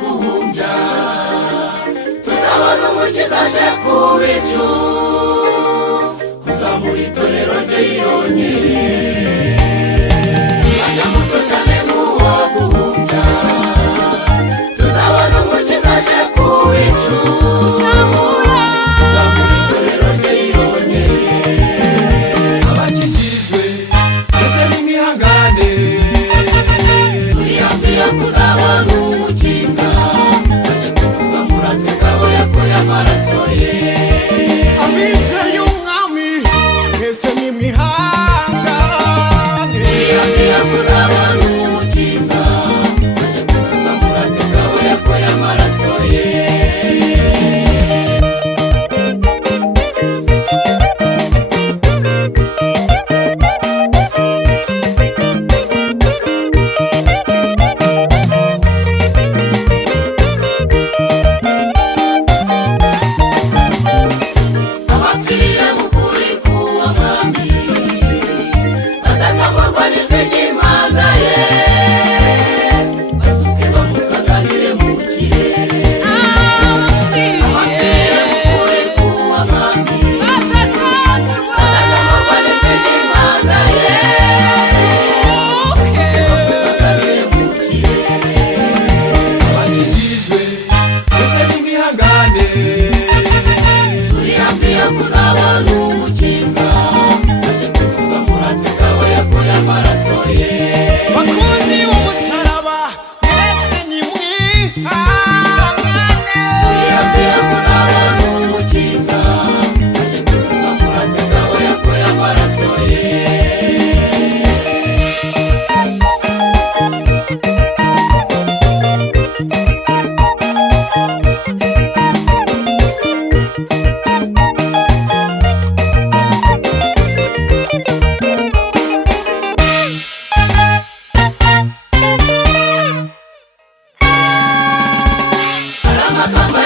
guhumbya, tuzabona umukiza aje ku bicu, kuzamura itorero rye yironyeye. Umwanya muto cyane nk'uwo guhumbya, tuzabona umukiza aje ku bicu, kuzamura itorero rye yironyeye. Abakijijwe mbese n'imihangane, turi hafi yo kuzabona umukiza aje kutuzamura, twebwe yakuye amaraso ye. Abizeye umwami mbese n'imihangane, turi hafi yo kuzabona umukiza aje kutuzamura, twebwe yakuye amaraso ye. Abapfiriye mu kuri k'uwo mwami bazakangurwa n'ijwi ry'impanda ye, basuke bamusanganire mu kirere. Abapfiriye mu kuri k'uwo mwami bazakangurwa n'ijwi ry'impanda ye, basuke bamusanganire mu kirere. abakijijwe mbese n'imihangane, turi hafi yo kuzabona umukiza aje kutuzamura, twebwe yakuye amaraso ye. bakunzi b'umusaraba mbese nimwihangane, Turi hafi yo kuzabona umukiza aje kutuzamura, twebwe yakuye amaraso ye. Hari amagambo